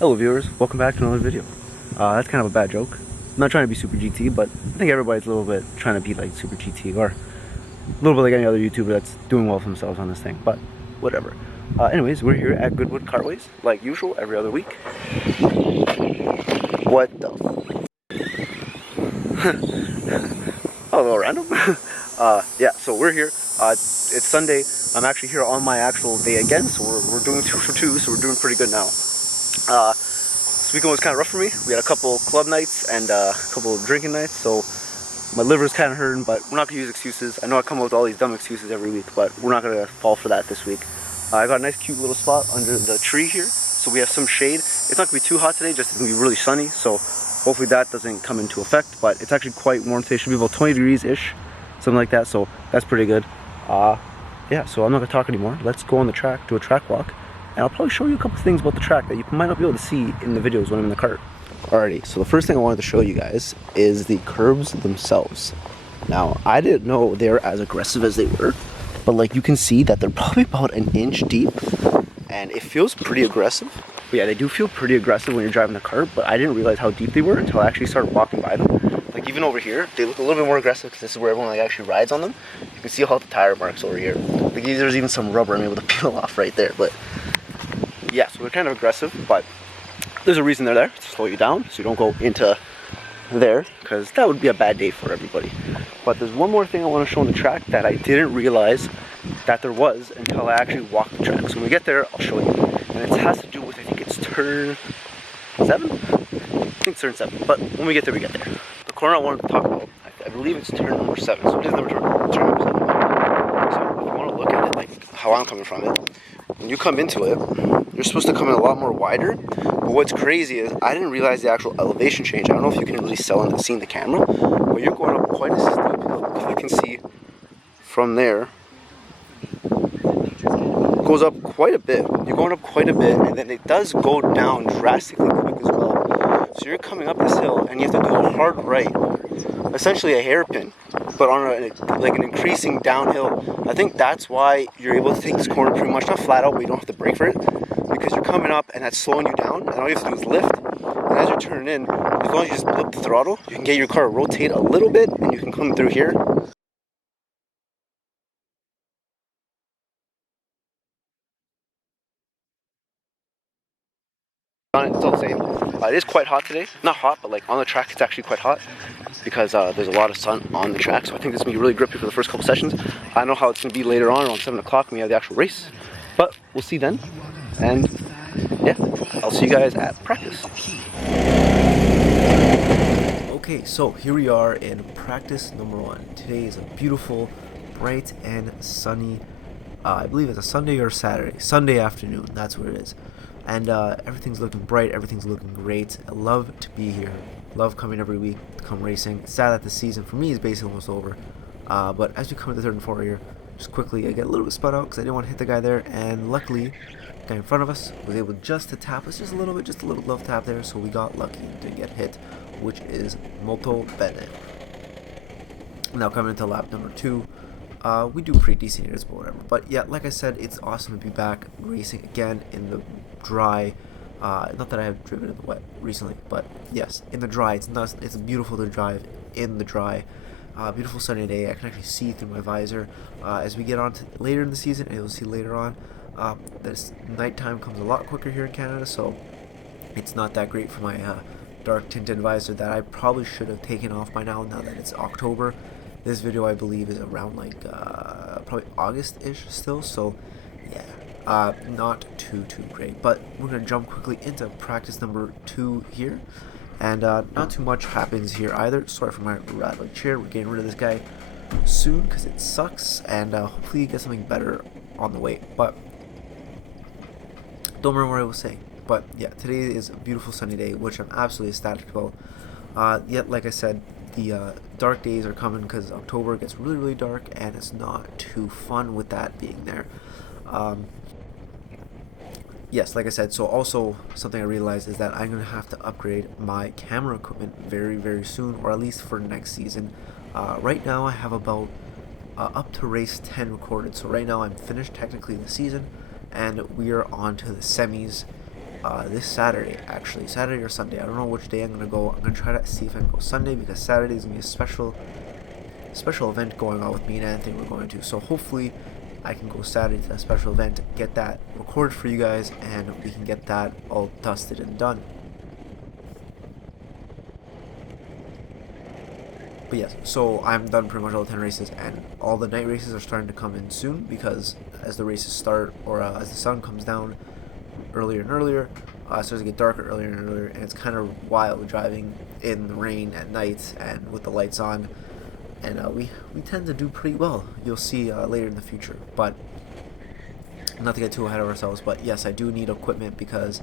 Hello viewers, welcome back to another video. That's kind of a bad joke. I'm not trying to be super GT, but I think everybody's a little bit trying to be like super GT, or a little bit like any other YouTuber that's doing well for themselves on this thing, but whatever. Anyways, we're here at Goodwood Kartways, like usual, every other week. What the? A little random. Yeah, so we're here. It's Sunday. I'm actually here on my actual day again, so we're doing 2 for 2, so we're doing pretty good now. This weekend was kind of rough for me. We had a couple club nights and a couple drinking nights, so my liver's kind of hurting, but we're not going to use excuses. I know I come up with all these dumb excuses every week, but we're not going to fall for that this week. I got a nice cute little spot under the tree here, so we have some shade. It's not going to be too hot today, just it's going to be really sunny, so hopefully that doesn't come into effect, but it's actually quite warm today. It should be about 20 degrees-ish, something like that, so that's pretty good. Yeah, so I'm not going to talk anymore. Let's go on the track, do a track walk. And I'll probably show you a couple things about the track that you might not be able to see in the videos when I'm in the cart. Alrighty, so the first thing I wanted to show you guys is the curbs themselves. Now, I didn't know they were as aggressive as they were, but like you can see that they're probably about an inch deep, and it feels pretty aggressive. But yeah, they do feel pretty aggressive when you're driving the cart, but I didn't realize how deep they were until I actually started walking by them. Like even over here, they look a little bit more aggressive because this is where everyone like actually rides on them. You can see all the tire marks over here. Like there's even some rubber I'm able to peel off right there, but yeah, so they're kind of aggressive, but there's a reason they're there, to slow you down, so you don't go into there, because that would be a bad day for everybody. But there's one more thing I want to show on the track that I didn't realize that there was until I actually walked the track. So when we get there, I'll show you. And it has to do with, I think it's turn 7? I think it's turn 7, but when we get there, we get there. The corner I wanted to talk about, I believe it's turn number 7, so it is turn number 7. So if you want to look at it, like how I'm coming from it, when you come into it, you're supposed to come in a lot more wider, but what's crazy is I didn't realize the actual elevation change. I don't know if you can really see in the camera, but you're going up quite a steep hill. If you can see from there, it goes up quite a bit. You're going up quite a bit, and then it does go down drastically quick as well. So you're coming up this hill, and you have to do a hard right, essentially a hairpin, but on like an increasing downhill. I think that's why you're able to take this corner pretty much not flat out, but you don't have to brake for it, because you're coming up and that's slowing you down, and all you have to do is lift. And as you're turning in, as long as you just flip the throttle, you can get your car to rotate a little bit, and you can come through here. It's all the same. It is quite hot today. Not hot, but like on the track it's actually quite hot because there's a lot of sun on the track. So I think this is going to be really grippy for the first couple sessions. I don't know how it's going to be later on around 7 o'clock when we have the actual race. But we'll see then. And yeah, I'll see you guys at practice. Okay, so here we are in practice number 1. Today is a beautiful, bright and sunny, I believe it's a Sunday or Saturday. Sunday afternoon, that's where it is. And everything's looking bright, everything's looking great. I love to be here. Love coming every week to come racing. It's sad that the season for me is basically almost over. But as we come to the 3rd and 4th here, just quickly, I get a little bit spun out because I didn't want to hit the guy there. And luckily, the guy in front of us was able just to tap us just a little bit, just a little love tap there. So we got lucky to get hit, which is molto bene. Now coming into lap number 2. We do pretty decent here, but whatever. But yeah, like I said, it's awesome to be back racing again in the dry. Not that I have driven in the wet recently, but yes, in the dry. It's beautiful to drive in the dry. Beautiful sunny day. I can actually see through my visor. As we get on to later in the season, and you'll see later on, this nighttime comes a lot quicker here in Canada, so it's not that great for my dark tinted visor that I probably should have taken off by now that it's October. This video, I believe, is around like probably August-ish still, so yeah, not too great. But we're gonna jump quickly into practice number 2 here, and not too much happens here either. Sorry for my rattling chair. We're getting rid of this guy soon because it sucks, and hopefully get something better on the way. But don't remember what I was saying. But yeah, today is a beautiful sunny day, which I'm absolutely ecstatic about. Yet, like I said, the dark days are coming because October gets really dark, and it's not too fun with that being there. Yes, like I said, so also something I realized is that I'm going to have to upgrade my camera equipment very soon, or at least for next season. Right now I have about up to race 10 recorded, so right now I'm finished technically the season, and we are on to the semis this Saturday, actually, Saturday or Sunday. I don't know which day I'm gonna go. I'm gonna try to see if I can go Sunday, because Saturday is gonna be a special event going on with me and Anthony. We're going to, so hopefully I can go Saturday to that special event, get that recorded for you guys, and we can get that all dusted and done. But yes, so I'm done pretty much all the 10 races, and all the night races are starting to come in soon, because as the races start, or as the sun comes down earlier and earlier, it starts to get darker earlier and earlier, and it's kind of wild driving in the rain at night and with the lights on, and we tend to do pretty well. You'll see later in the future, but not to get too ahead of ourselves. But yes, I do need equipment, because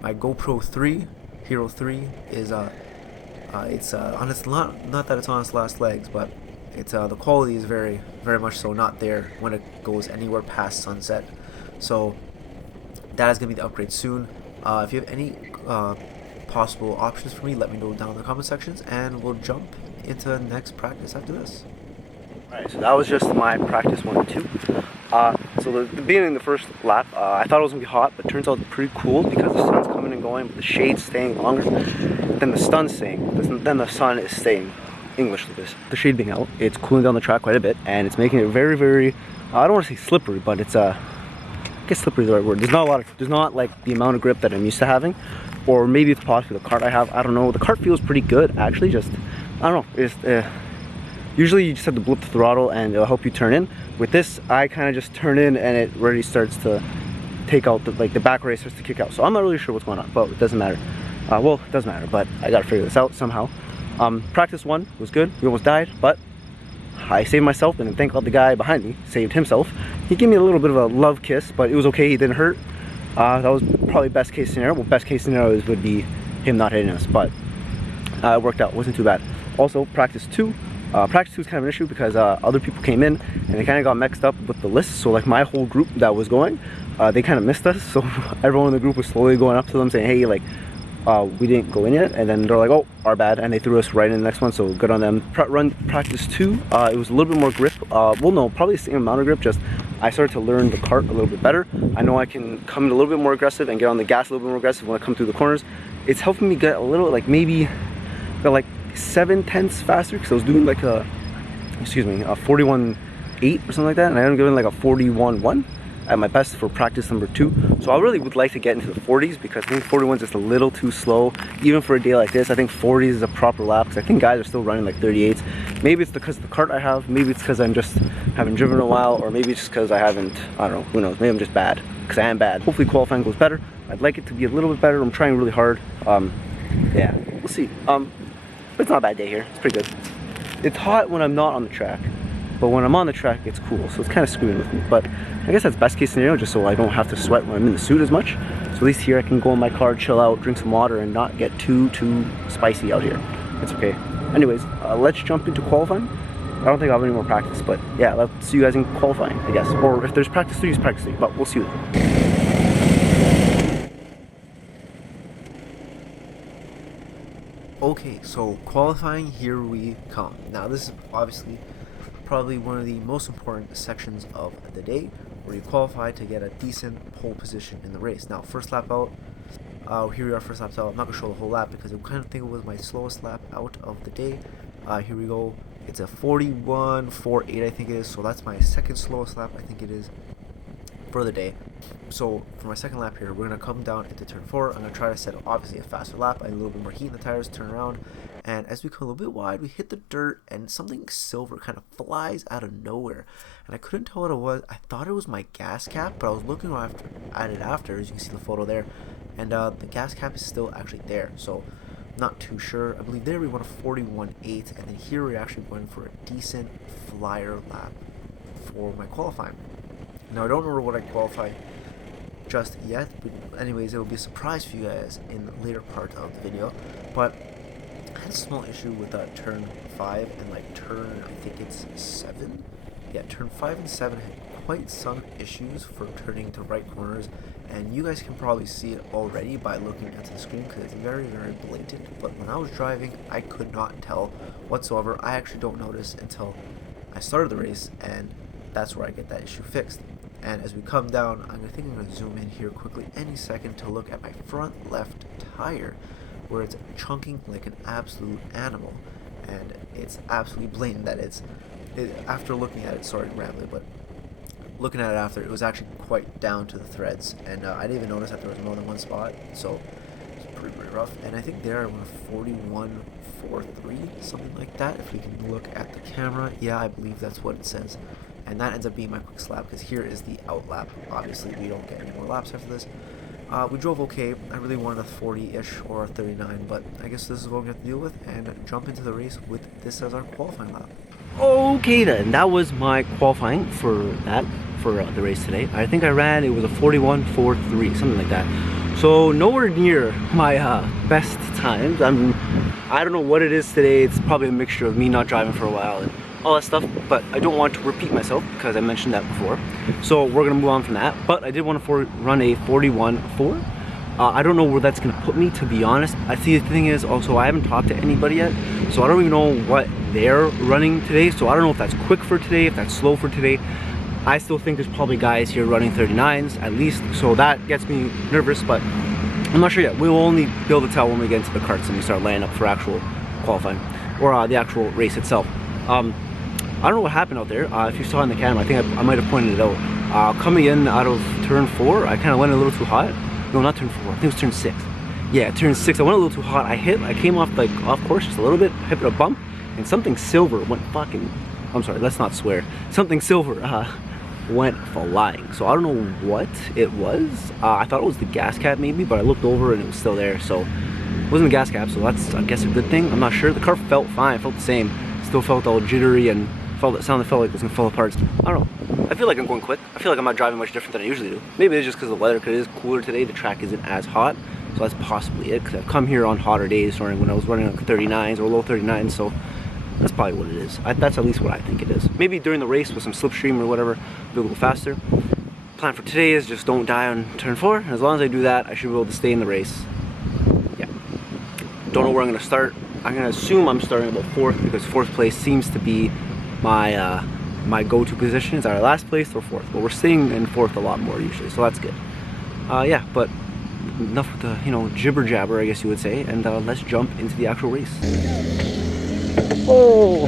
my GoPro 3 Hero 3 is it's on its not that it's on its last legs, but it's the quality is very much so not there when it goes anywhere past sunset. So that is gonna be the upgrade soon. If you have any possible options for me, let me know down in the comment sections, and we'll jump into the next practice after this. Alright, so that was just my practice 1 and 2. So the beginning of the first lap, I thought it was going to be hot, but it turns out it's pretty cool, because the sun's coming and going, but the shade's staying longer than the sun's staying. Then the sun is staying. English like this. The shade being out, it's cooling down the track quite a bit, and it's making it very, I don't want to say slippery, but it's I guess slippery is the right word. There's not like the amount of grip that I'm used to having, or maybe it's possibly the kart I have. I don't know. The kart feels pretty good, actually. Just, I don't know. It's usually you just have to blip the throttle and it'll help you turn in. With this, I kind of just turn in and it already starts to take out the back race starts to kick out. So I'm not really sure what's going on, but it doesn't matter. Well, it does matter, but I gotta figure this out somehow. Practice 1 was good. We almost died, but I saved myself, and thank God the guy behind me saved himself. He gave me a little bit of a love kiss, but it was okay. He didn't hurt. That was probably best case scenario. Well, best case scenario would be him not hitting us, but it worked out. It wasn't too bad. Also, practice 2. Practice 2 is kind of an issue, because other people came in and they kind of got mixed up with the list. So like my whole group that was going, they kind of missed us. So everyone in the group was slowly going up to them saying, hey, like, we didn't go in yet, and then they're like, oh, our bad, and they threw us right in the next one, so good on them. Practice 2, it was a little bit more grip. Well, no, probably the same amount of grip, just I started to learn the kart a little bit better. I know I can come in a little bit more aggressive and get on the gas a little bit more aggressive when I come through the corners. It's helping me get a little, like, maybe like 7/10 faster, because I was doing like a 41.8 or something like that, and I ended up getting like a 41.1 at my best for practice number 2. So I really would like to get into the 40s, because I think 41 is just a little too slow, even for a day like this. I think 40s is a proper lap, because I think guys are still running like 38s. Maybe it's because of the kart I have, maybe it's because I'm just haven't driven in a while, or maybe it's just because I haven't, I don't know, who knows, maybe I'm just bad, because I am bad. Hopefully qualifying goes better. I'd like it to be a little bit better. I'm trying really hard. Yeah, we'll see. But it's not a bad day here. It's pretty good. It's hot when I'm not on the track, but when I'm on the track, it's cool. So it's kind of screwing with me. But I guess that's best case scenario, just so I don't have to sweat when I'm in the suit as much. So at least here I can go in my car, chill out, drink some water, and not get too spicy out here. It's okay. Anyways, let's jump into qualifying. I don't think I'll have any more practice, but yeah, let's see you guys in qualifying, I guess. Or if there's practice 3, it's practice 3, but we'll see you then. Okay, so qualifying, here we come. Now this is obviously probably one of the most important sections of the day, where you qualify to get a decent pole position in the race. Now, first lap out, here we are, first lap out. I'm not gonna show the whole lap, because I kind of think it was my slowest lap out of the day. Here we go. It's a 41.48, I think it is, so that's my second slowest lap, I think it is, for the day. So for my second lap here, we're going to come down into turn 4. I'm going to try to set obviously a faster lap. I need a little bit more heat in the tires, turn around, and as we come a little bit wide, we hit the dirt, and something silver kind of flies out of nowhere, and I couldn't tell what it was. I thought it was my gas cap, but I was looking at it after, as you can see the photo there, and the gas cap is still actually there, so not too sure. I believe there we went a 41.8, and then here we're actually going for a decent flyer lap for my qualifying. Now I don't remember what I qualify just yet, but anyways, it'll be a surprise for you guys in the later part of the video. But I had a small issue with turn 5 and like turn, I think it's 7. Yeah, turn 5 and 7 had quite some issues for turning to right corners, and you guys can probably see it already by looking at the screen, because it's very blatant. But when I was driving, I could not tell whatsoever. I actually don't notice until I started the race, and that's where I get that issue fixed. And as we come down, I think I'm going to zoom in here quickly any second to look at my front left tire, where it's chunking like an absolute animal. And it's absolutely blatant that after looking at it, sorry to ramble, but looking at it after, it was actually quite down to the threads. And I didn't even notice that there was more than one spot, so it's pretty rough. And I think there I went a 41.43, something like that. If we can look at the camera, yeah, I believe that's what it says. And that ends up being my quick slap, because here is the out lap. Obviously, we don't get any more laps after this. We drove okay. I really wanted a 40-ish or a 39, but I guess this is what we have to deal with, and jump into the race with this as our qualifying lap. Okay then, that was my qualifying for the race today. I think I ran, it was a 41.43, something like that. So nowhere near my best times. I don't know what it is today. It's probably a mixture of me not driving for a while and all that stuff, but I don't want to repeat myself because I mentioned that before. So we're gonna move on from that. But I did want to run a 41.4. I don't know where that's gonna put me, to be honest. I see the thing is also I haven't talked to anybody yet, so I don't even know what they're running today. So I don't know if that's quick for today, if that's slow for today. I still think there's probably guys here running 39s at least, so that gets me nervous, but I'm not sure yet. We'll only be able to tell when we get into the karts and we start laying up for actual qualifying or the actual race itself. I don't know what happened out there. If you saw in the camera, I think I might have pointed it out. Coming in out of turn 4, I kind of went a little too hot. No, not turn 4. I think it was turn 6. Yeah, turn 6. I went a little too hot. I came off course just a little bit, hit a bump, and something silver went fucking. I'm sorry, let's not swear. Something silver went flying. So I don't know what it was. I thought it was the gas cap maybe, but I looked over and it was still there. So it wasn't the gas cap. So that's, I guess, a good thing. I'm not sure. The car felt fine. It felt the same. Still felt all jittery and felt like it was gonna fall apart. I don't know. I feel like I'm going quick. I feel like I'm not driving much different than I usually do. Maybe it's just because the weather, because it is cooler today. The track isn't as hot, so that's possibly it. Because I've come here on hotter days, starting when I was running like 39s or low 39s. So that's probably what it is. That's at least what I think it is. Maybe during the race with some slipstream or whatever, be a little faster. Plan for today is just don't die on turn 4. And as long as I do that, I should be able to stay in the race. Yeah. Don't know where I'm gonna start. I'm gonna assume I'm starting about 4th because 4th place seems to be my my go-to position. Is either last place or 4th, but we're sitting in 4th a lot more usually, so that's good. Yeah, but enough with the jibber jabber, I guess you would say, and let's jump into the actual race. Oh.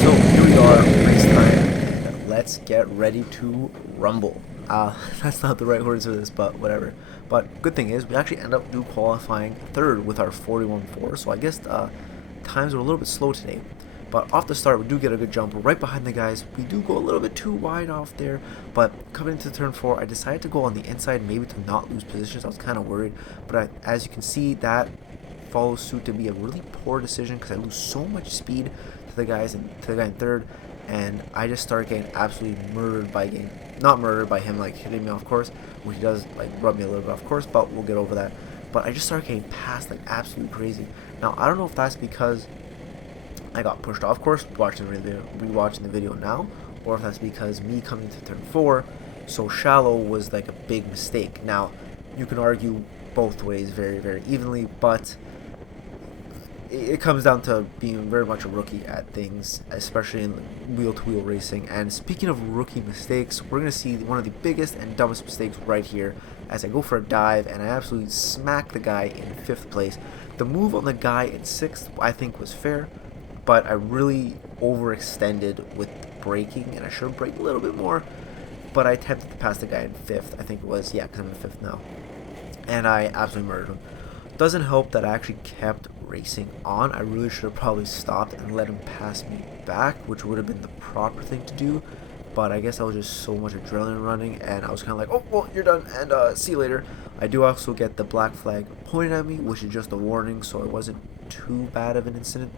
So here we are, race time, and let's get ready to rumble. That's not the right words for this, but whatever. But good thing is we actually end up qualifying 3rd with our 41.4, so I guess times were a little bit slow today. But off the start, we do get a good jump. We're right behind the guys. We do go a little bit too wide off there, but coming into turn 4, I decided to go on the inside, maybe to not lose positions. I was kind of worried, but as you can see, that follows suit to be a really poor decision because I lose so much speed to the guy in 3rd, and I just started getting absolutely murdered by not murdered by him like hitting me off course, which he does like rub me a little bit off course, but we'll get over that. But I just started getting passed like absolutely crazy. Now I don't know if that's because I got pushed off course rewatching the video now, or if that's because me coming to turn 4 so shallow was like a big mistake. Now you can argue both ways very, very evenly, but it comes down to being very much a rookie at things, especially in wheel-to-wheel racing. And speaking of rookie mistakes, we're going to see one of the biggest and dumbest mistakes right here as I go for a dive and I absolutely smack the guy in 5th place. The move on the guy in 6th I think was fair, but I really overextended with braking and I should have braked a little bit more, but I attempted to pass the guy in 5th, I think it was, yeah, because I'm in 5th now, and I absolutely murdered him. Doesn't help that I actually kept racing on. I really should have probably stopped and let him pass me back, which would have been the proper thing to do, but I guess I was just so much adrenaline running and I was kind of like, oh, well, you're done, and see you later. I do also get the black flag pointed at me, which is just a warning, so it wasn't too bad of an incident,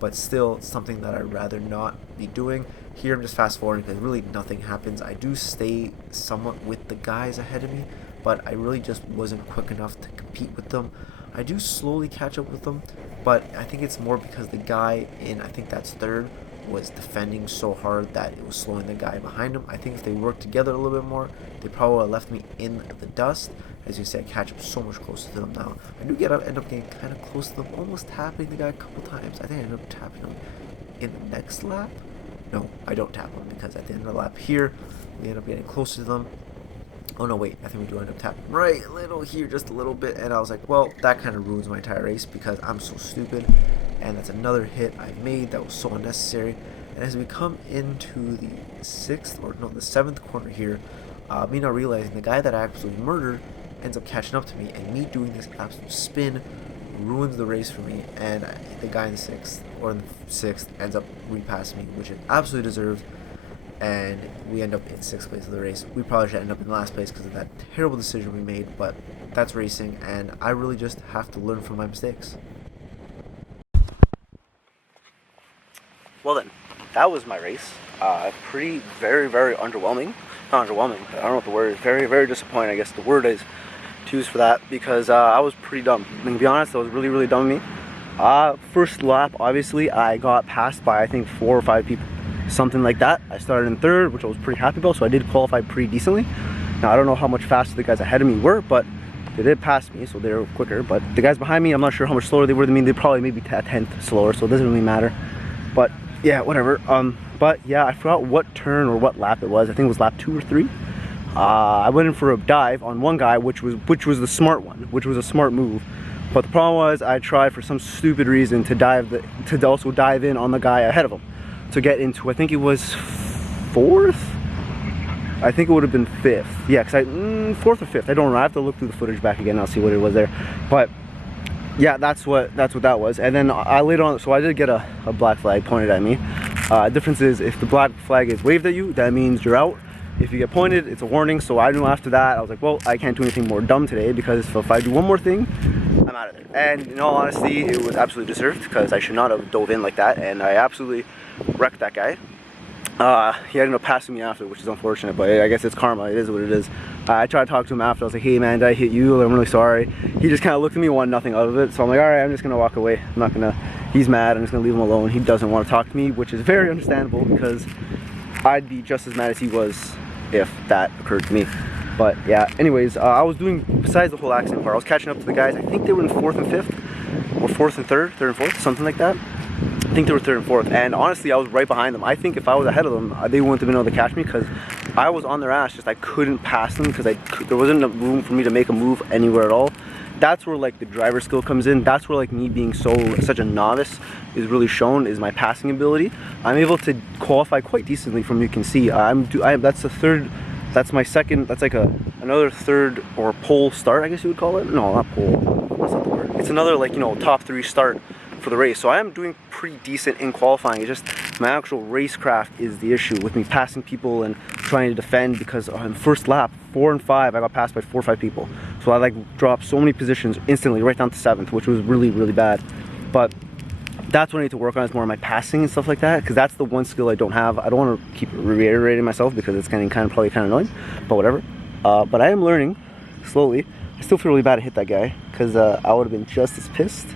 but still something that I'd rather not be doing. Here I'm just fast forwarding because really nothing happens. I do stay somewhat with the guys ahead of me, but I really just wasn't quick enough to compete with them. I do slowly catch up with them, but I think it's more because the guy in, I think that's 3rd, was defending so hard that it was slowing the guy behind him. I think if they worked together a little bit more, they probably would have left me in the dust. As you see, I catch up so much closer to them now. I do end up getting kind of close to them, almost tapping the guy a couple times. I think I ended up tapping him in the next lap. No, I don't tap him because at the end of the lap here, we end up getting closer to them. Oh no, wait, I think we do end up tapping right a little here, just a little bit, and I was like, well, that kind of ruins my entire race because I'm so stupid, and that's another hit I made that was so unnecessary. And as we come into the seventh corner here, me not realizing the guy that I absolutely murdered ends up catching up to me, and me doing this absolute spin ruins the race for me, and the guy in the sixth ends up repassing me, which it absolutely deserved. And we end up in 6th place of the race. We probably should end up in last place because of that terrible decision we made, but that's racing, and I really just have to learn from my mistakes. Well then, that was my race. Very, very underwhelming. Not underwhelming, but I don't know what the word is. Very, very disappointing, I guess the word is to use for that, because I was pretty dumb. I mean, to be honest, that was really, really dumb of me. First lap, obviously, I got passed by, I think, 4 or 5 people. Something like that. I started in 3rd, which I was pretty happy about, so I did qualify pretty decently. Now, I don't know how much faster the guys ahead of me were, but they did pass me, so they were quicker. But the guys behind me, I'm not sure how much slower they were than me. They probably maybe a 10th slower, so it doesn't really matter. But yeah, whatever. But yeah, I forgot what turn or what lap it was. I think it was lap 2 or 3. I went in for a dive on one guy, which was the smart one, which was a smart move. But the problem was I tried for some stupid reason to also dive in on the guy ahead of him, to get into, I think it was 4th? I think it would have been 5th. Yeah, because 4th or 5th, I don't know. I have to look through the footage back again, I'll see what it was there. But yeah, that's what that was. And then I later on, so I did get a black flag pointed at me. Difference is, if the black flag is waved at you, that means you're out. If you get pointed, it's a warning. So I knew after that, I was like, well, I can't do anything more dumb today, because if I do one more thing, I'm out of there. And in all honesty, it was absolutely deserved, because I should not have dove in like that, and I absolutely wrecked that guy. He ended up passing me after, which is unfortunate, but I guess it's karma. It is what it is. I tried to talk to him after. I was like, hey man, did I hit you? I'm really sorry. He just kind of looked at me, wanted nothing out of it. So I'm like, alright, I'm just gonna walk away. I'm not gonna, he's mad, I'm just gonna leave him alone. He doesn't want to talk to me, which is very understandable, because I'd be just as mad as he was if that occurred to me. But yeah, anyways, I was doing, besides the whole accident part, I was catching up to the guys. I think they were in 4th and 5th, or 4th and 3rd, 3rd and 4th, something like that. I think they were 3rd and 4th, and honestly, I was right behind them. I think if I was ahead of them, they wouldn't have been able to catch me, because I was on their ass. Just I couldn't pass them, because there wasn't enough room for me to make a move anywhere at all. That's where like the driver skill comes in. That's where like me being such a novice is really shown, is my passing ability. I'm able to qualify quite decently, from you can see. That's the 3rd. That's my 2nd. That's like another 3rd or pole start, I guess you would call it. No, not pole. That's not the word. It's another, like, you know, top 3 start for the race. So I am doing pretty decent in qualifying. It's just my actual racecraft is the issue with me passing people and trying to defend, because on the first lap, 4 and 5, I got passed by 4 or 5 people. So I like dropped so many positions instantly right down to 7th, which was really, really bad. But that's what I need to work on, is more my passing and stuff like that, because that's the one skill I don't have. I don't want to keep reiterating myself, because it's probably kind of annoying, but whatever. But I am learning slowly. I still feel really bad to hit that guy, because I would have been just as pissed.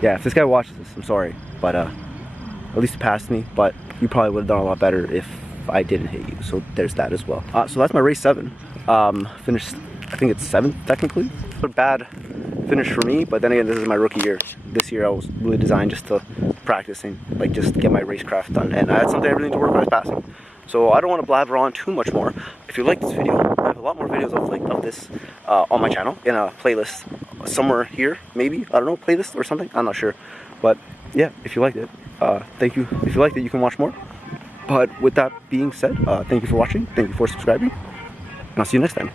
Yeah, if this guy watches this, I'm sorry, but at least he passed me. But you probably would have done a lot better if I didn't hit you. So there's that as well. So that's my race 7. Finished, I think it's 7th technically. A bad finish for me, but then again, this is my rookie year. This year I was really designed just to practice and like just get my racecraft done, and that's something I really need to work on, is passing. So I don't want to blabber on too much more. If you like this video, I have a lot more videos of this on my channel, in a playlist somewhere here, maybe, I don't know, playlist or something, I'm not sure. But yeah, if you liked it, thank you. If you liked it, you can watch more. But with that being said, thank you for watching, thank you for subscribing, and I'll see you next time.